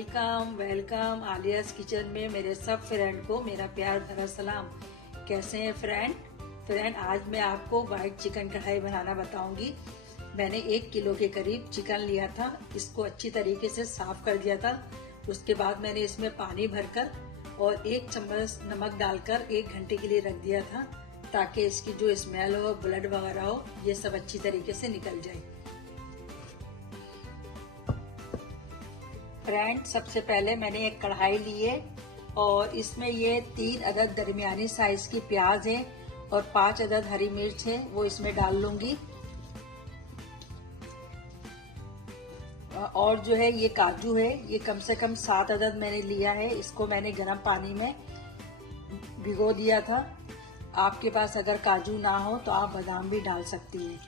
Welcome welcome Alia's kitchen में मेरे सब फ्रेंड को मेरा प्यार भरा सलाम। कैसे हैं फ्रेंड आज मैं आपको व्हाइट चिकन कढ़ाई बनाना बताऊंगी। मैंने 1 किलो के करीब चिकन लिया था। इसको अच्छी तरीके से साफ कर दिया था। उसके बाद मैंने इसमें पानी भरकर और 1 चम्मच नमक डालकर 1 घंटे के लिए रख दिया था, ताकि इसकी जो स्मेल हो, ब्लड वगैरह हो, ये सब अच्छी तरीके से निकल जाए। फ्रेंड सबसे पहले मैंने एक कढ़ाई ली है और इसमें ये 3 अदद दरमियानी साइज की प्याज है और 5 अदद हरी मिर्च है, वो इसमें डाल लूंगी। और जो है ये काजू है, ये कम से कम 7 अदद मैंने लिया है। इसको मैंने गर्म पानी में भिगो दिया था। आपके पास अगर काजू ना हो तो आप बादाम भी डाल सकती हैं।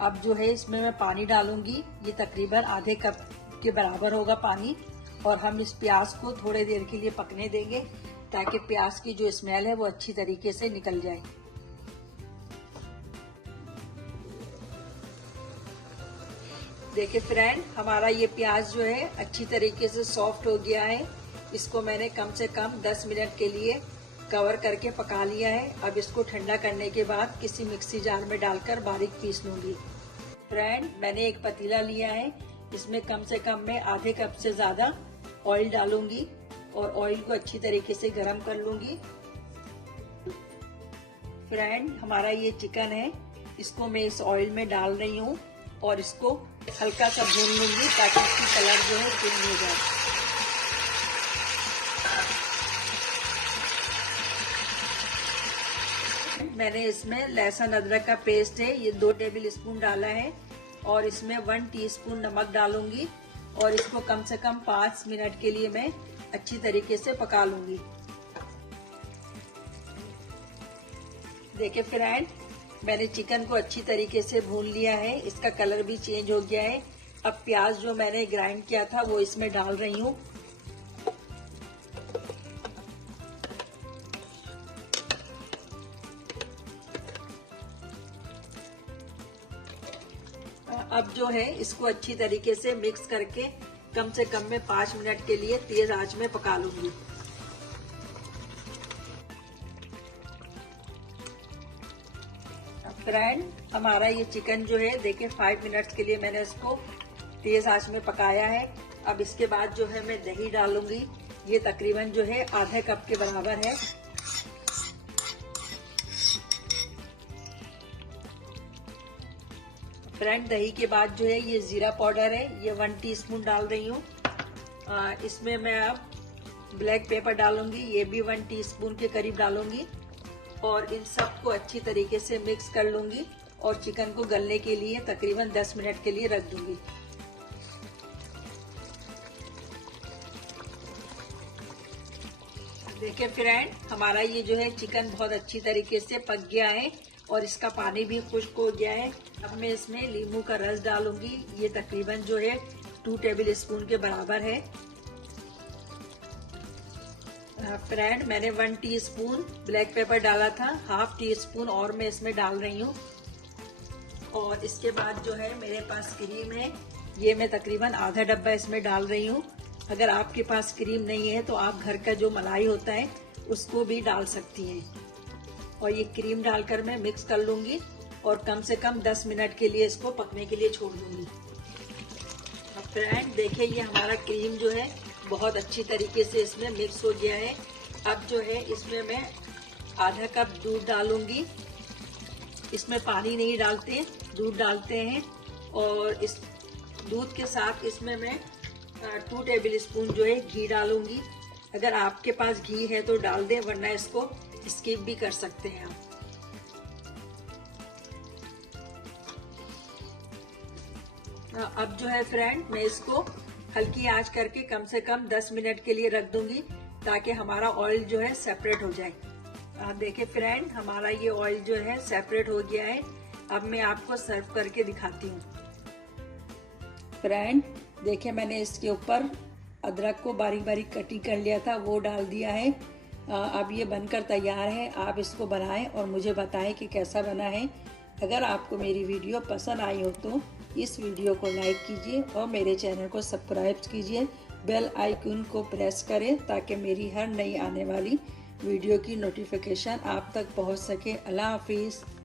अब जो है इसमें मैं पानी डालूंगी। ये तकरीबन आधे कप के बराबर होगा पानी। और हम इस प्याज को थोड़ी देर के लिए पकने देंगे, ताकि प्याज की जो स्मेल है वो अच्छी तरीके से निकल जाए। देखिए फ्रेंड, हमारा ये प्याज जो है अच्छी तरीके से सॉफ्ट हो गया है। इसको मैंने कम से कम 10 मिनट के लिए कवर करके पका लिया है। अब इसको ठंडा करने के बाद किसी मिक्सी जार में डालकर बारीक पीस लूंगी। फ्रेंड मैंने एक पतीला लिया है, इसमें कम से कम मैं आधे कप से ज्यादा ऑयल डालूंगी और ऑयल को अच्छी तरीके से गर्म कर लूंगी। फ्रेंड हमारा ये चिकन है, इसको मैं इस ऑयल में डाल रही हूँ और इसको हल्का सा भून लूंगी, ताकि इसकी कलर जो है चेंज हो जाए। मैंने इसमें लहसुन अदरक का पेस्ट है, ये 2 टेबल स्पून डाला है और इसमें 1 टीस्पून नमक डालूंगी और इसको कम से कम 5 मिनट के लिए मैं अच्छी तरीके से पका लूंगी। देखिए फ्रेंड, मैंने चिकन को अच्छी तरीके से भून लिया है, इसका कलर भी चेंज हो गया है। अब प्याज जो मैंने ग्राइंड किया था वो इसमें डाल रही हूँ। अब जो है इसको अच्छी तरीके से मिक्स करके कम से कम मैं 5 मिनट के लिए तेज आंच में पका लूंगी। फ्रेंड हमारा ये चिकन जो है देखिए 5 मिनट्स के लिए मैंने इसको तेज आंच में पकाया है। अब इसके बाद जो है मैं दही डालूंगी। ये तकरीबन जो है आधे कप के बराबर है। फ्रेंड दही के बाद जो है ये जीरा पाउडर है, ये 1 टीस्पून डाल रही हूँ। इसमें मैं अब ब्लैक पेपर डालूंगी, ये भी 1 टीस्पून के करीब डालूंगी और इन सब को अच्छी तरीके से मिक्स कर लूंगी और चिकन को गलने के लिए तकरीबन 10 मिनट के लिए रख दूंगी। देखिए फ्रेंड हमारा ये जो है चिकन बहुत अच्छी तरीके से पक गया है और इसका पानी भी खुश्क हो गया है। अब मैं इसमें नींबू का रस डालूंगी, ये तकरीबन जो है 2 टेबल स्पून के बराबर है। फ्रेंड मैंने 1 टीस्पून ब्लैक पेपर डाला था, ½ टीस्पून और मैं इसमें डाल रही हूँ। और इसके बाद जो है मेरे पास क्रीम है, ये मैं तकरीबन आधा डब्बा इसमें डाल रही हूँ। अगर आपके पास क्रीम नहीं है तो आप घर का जो मलाई होता है उसको भी डाल सकती हैं। और ये क्रीम डालकर मैं मिक्स कर लूंगी और कम से कम 10 मिनट के लिए इसको पकने के लिए छोड़ दूंगी। अब फ्रेंड देखिए ये हमारा क्रीम जो है बहुत अच्छी तरीके से इसमें मिक्स हो गया है। अब जो है इसमें मैं आधा कप दूध डालूंगी। इसमें पानी नहीं डालते, दूध डालते हैं। और इस दूध के साथ इसमें मैं 2 टेबल स्पून जो है घी डालूंगी। अगर आपके पास घी है तो डाल दें, वरना इसको स्किप भी कर सकते हैं आप। अब जो है फ्रेंड मैं इसको हल्की आंच करके कम से कम 10 मिनट के लिए रख दूंगी, ताकि हमारा ऑयल जो है सेपरेट हो जाए। आप देखिए फ्रेंड हमारा ये ऑयल जो है सेपरेट हो गया है। अब मैं आपको सर्व करके दिखाती हूँ। फ्रेंड देखिए मैंने इसके ऊपर अदरक को बारीक बारीक कटिंग कर लिया था, वो डाल दिया है। अब ये बनकर तैयार है। आप इसको बनाएं और मुझे बताएं कि कैसा बना है। अगर आपको मेरी वीडियो पसंद आई हो तो इस वीडियो को लाइक कीजिए और मेरे चैनल को सब्सक्राइब कीजिए। बेल आइकन को प्रेस करें ताकि मेरी हर नई आने वाली वीडियो की नोटिफिकेशन आप तक पहुंच सके। अल्लाह हाफिज़।